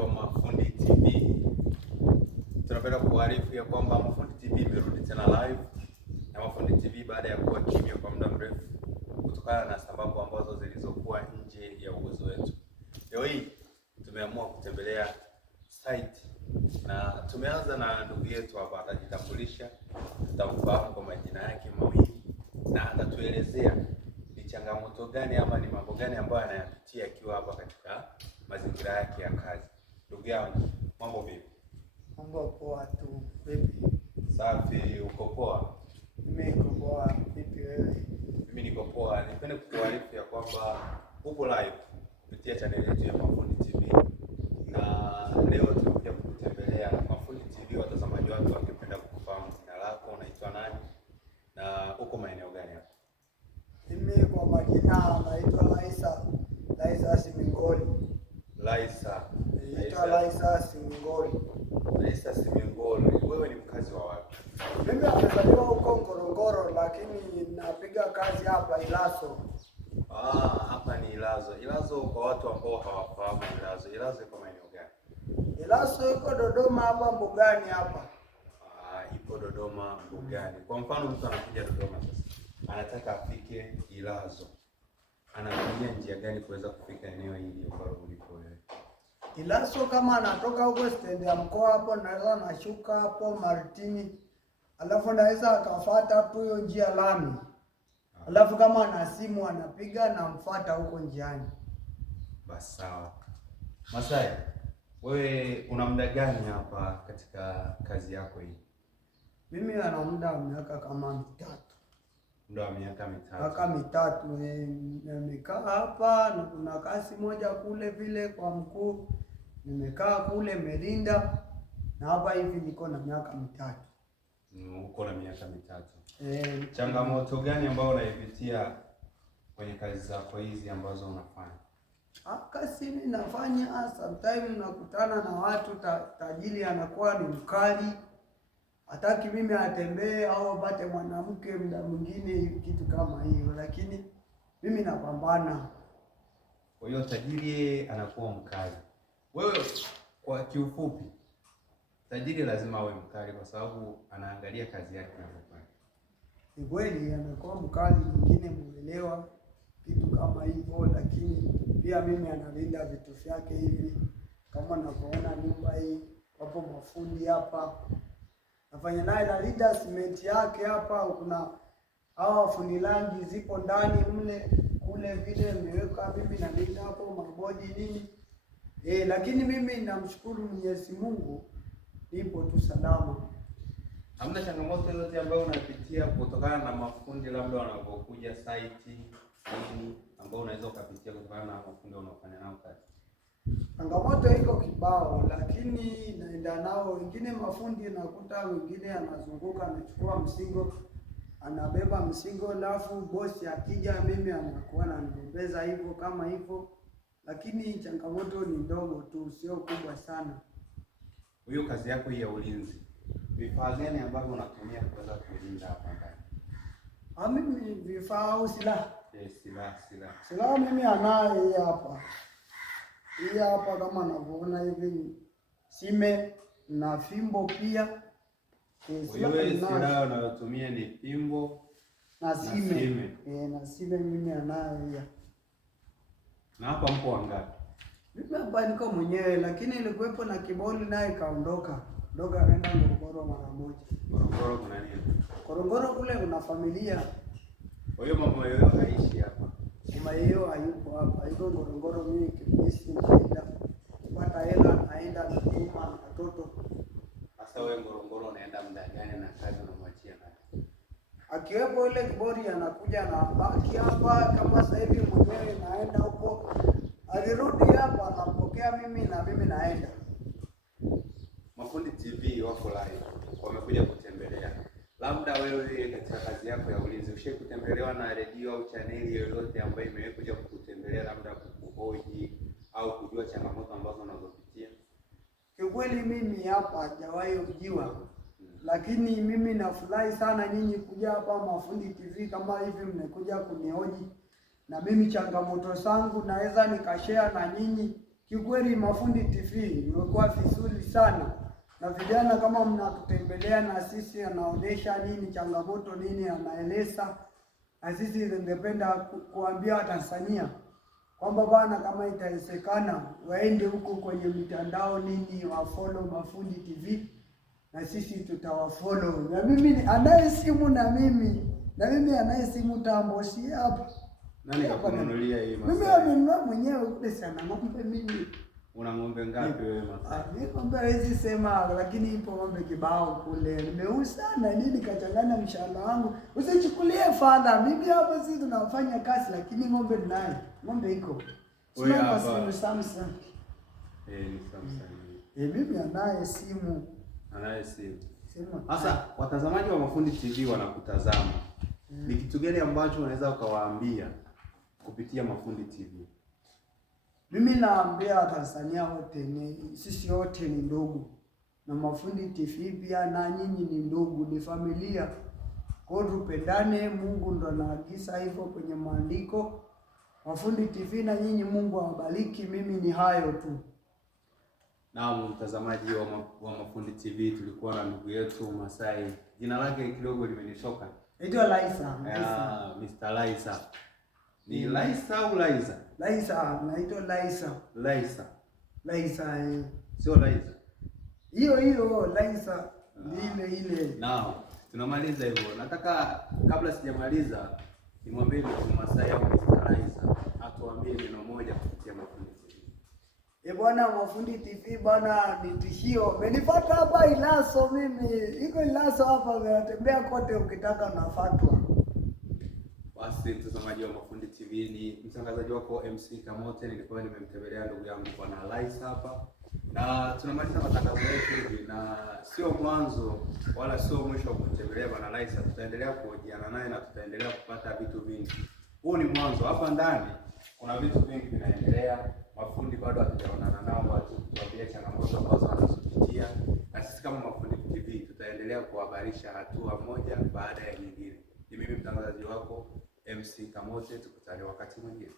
wa Mafundi TV. Tunapenda kuarifu ya kwamba Mafundi TV imerudi tena live, na Mafundi TV baada ya kuwa kimya kwa muda mrefu kutokana na sababu ambazo zilizokuwa nje ya uwezo wetu. Leo hii tumeamua kutembelea site na tumeanza na ndugu yetu hapa, atajitambulisha, tutamfahamu kwa majina yake mawili na atatuelezea ni changamoto gani ama ni mambo gani ambayo anayapitia akiwa hapa katika mazingira yake ya kazi. Ndugu yangu, mambo vipi? Mambo poa tu. Vipi? Safi, uko poa? Mimi niko poa. Vipi wewe? Mimi niko poa. Nipende kukuarifu ya kwamba uko live kupitia channel yetu ya Mafundi TV. Na leo tumekuja kukutembelea Mafundi TV. Watazamaji wako wangependa kufahamu jina lako, unaitwa nani na uko maeneo gani hapa? Mimi kwa majina naitwa Laisa Simingoli. Laisa Simingoli. Laisa Simingoli. Wewe ni mkazi wa wapi? Mimi nimezaliwa huko Ngorongoro, lakini napiga kazi hapa Ilaso. Hapa ni Ilazo. Ilazo kwa watu ambao hawafahamu Ilazo iko maeneo gani? Ilaso iko Dodoma hapa Mbugani hapa. Ipo Dodoma Mbugani. Kwa mfano mtu anakuja Dodoma sasa, anataka afike Ilazo, anatumia njia gani kuweza kufika eneo hili ambalo ulipo wewe? Ilaso kama anatoka huko stendi ya mkoa hapo, naweza nashuka hapo Martini, alafu naweza akafuata hapo hiyo njia lami. Alafu kama ana simu anapiga na mfuata huko njiani. Basi sawa. Masai, wewe una muda gani hapa katika kazi yako hii? Mimi ana muda wa miaka kama mitatu. Muda wa miaka mitatu. Miaka mitatu nimekaa hapa, na kuna kazi moja kule vile kwa mkuu. Nimekaa kule Melinda, na hapa hivi niko na miaka mitatu. Uko na miaka mitatu. Changamoto gani ambayo unaipitia kwenye kazi zako hizi ambazo unafanya? Kazi mimi nafanya, sometimes nakutana na watu tajiri anakuwa ni mkali, hataki mimi atembee au apate mwanamke muda mwingine kitu kama hiyo, lakini mimi napambana. Kwa hiyo tajiri anakuwa mkali. Wewe kwa kiufupi, tajiri lazima awe mkali kwa sababu anaangalia kazi yake inavyofanya. Ni kweli anakuwa mkali, mwingine muelewa kitu kama hivyo, lakini pia mimi analinda vitu vyake hivi. Kama unavyoona nyumba hii, wapo mafundi hapa, nafanya naye nalinda simenti yake hapa. Kuna hawa fundi rangi zipo ndani mle kule vile nimeweka, mimi nalinda hapo mabodi nini. Lakini mimi namshukuru Mwenyezi Mungu, nipo tu salama. Hamna changamoto yoyote ambayo unapitia kutokana na mafundi labda wanapokuja site nini ambao unaweza ukapitia kutokana na mafundi unaofanya nao kazi? Changamoto iko kibao, lakini naenda nao. Wengine mafundi nakuta wengine anazunguka anachukua mzigo, anabeba mzigo, alafu bosi akija mimi anakuwa ananibeza hivyo kama hivyo, lakini changamoto ni ndogo tu, sio kubwa sana. Hiyo kazi yako hii ya ulinzi, vifaa gani ambavyo unatumia kuweza kulinda hapa ndani? Mimi vifaa au silaha? Silaha mimi anayo hii hapa. Hii hapa kama unavyoona hivi, sime na fimbo pia. Wewe silaha unayotumia ni fimbo na sime. Na sime mimi anayo hii. Na hapa mko wangapi? Mimi hapa niko mwenyewe, lakini ilikuwepo na Kiboli naye kaondoka. Anaenda Ngorongoro mara moja. Ngorongoro kuna nini? Ngorongoro kule kuna familia. Kwa hiyo mama yeye haishi hapa. Mama yeye hayupo hapa. Iko Ngorongoro, mimi kibisi naenda. Kupata hela naenda na tuma na watoto. Sasa wewe Ngorongoro unaenda muda gani na kazi unamwachia nani? Akiwepo ile Kibori anakuja na baki hapa, kama sasa hivi mwenyewe naenda huko. Alirudi hapa anampokea mimi na mimi naenda. Mafundi TV wako live, wamekuja kutembelea. Labda wewe katika kazi yako ya ulinzi ushakutembelewa na redio au chaneli yoyote ambayo imekuja kukutembelea, labda kukuhoji au kujua changamoto ambazo unazopitia? Kiukweli mimi hapa hajawahi kujiwa. Lakini mimi nafurahi sana nyinyi kuja hapa Mafundi TV kama hivi, mmekuja kunihoji na mimi changamoto zangu naweza nikashare na nyinyi kiukweli Mafundi TV imekuwa vizuri sana, na vijana kama mnatutembelea na sisi, anaonesha nini changamoto nini, anaeleza na sisi ningependa kuambia Watanzania kwamba bwana, kama itawezekana waende huko kwenye mitandao nini, wafollow Mafundi TV na sisi tutawafollow. Na mimi anaye simu na mimi anaye simu tambo, si hapa. Nani kakununulia hii masaa? Mimi amenunua mwenyewe kule sana ng'ombe mimi. Una ng'ombe ngapi wewe masaa? Mimi ng'ombe hawezi sema, lakini ipo ng'ombe kibao kule. Nimeuza na nini kachanganya mshahara wangu. Usichukulie fadha. Mimi hapa sisi tunafanya kazi, lakini ng'ombe ninaye. Ng'ombe iko. Wewe hapa Samsung. Ni Samsung. Mimi anaye simu. Anaye simu. Sasa watazamaji wa Mafundi TV wanakutazama. Ni kitu gani ambacho unaweza ukawaambia kupitia Mafundi TV? Mimi naambia Watanzania wote sisi wote ni ndugu. Na Mafundi TV pia na nyinyi ni ndugu, ni familia. Kwa hiyo tupendane, Mungu ndo anaagiza hivyo kwenye maandiko. Mafundi TV na nyinyi Mungu awabariki, mimi ni hayo tu. Naam, mtazamaji wa Mafundi TV, tulikuwa na ndugu yetu Masai. Jina lake kidogo limenishoka. Naitwa Laisa. Mr. Laisa. Ni Laisa au Laiza? Laisa, naitwa Laisa. Laisa. Laisa. Sio Laiza. Hiyo Laisa ile. Naam, tunamaliza hivyo. Nataka kabla sijamaliza nimwambie ndugu Masai au Mr. Laisa atuambie neno moja kupitia Mafundi TV. Bwana, Mafundi TV bwana ni tishio. Umenifuata hapa Ilaso mimi. Iko Ilaso hapa, natembea kote ukitaka unafuatwa. Basi mtazamaji wa Mafundi TV, ni mtangazaji wako MC Kamote. Nilikuwa nimemtembelea ndugu yangu Bwana Laisa hapa. Na tunamaliza matangazo yetu hivi, na sio mwanzo wala sio mwisho wa kumtembelea Bwana Laisa. Tutaendelea kuhojiana naye na tutaendelea kupata vitu vingi. Huu ni mwanzo, hapa ndani kuna vitu vingi vinaendelea. Mafundi bado hatujaonana nao, watu tuambie changamoto ambazo wanazopitia. Na sisi kama Mafundi TV tutaendelea kuhabarisha hatua moja baada ya nyingine. Ni mimi mtangazaji wako MC Kamote, tukutane wakati mwingine.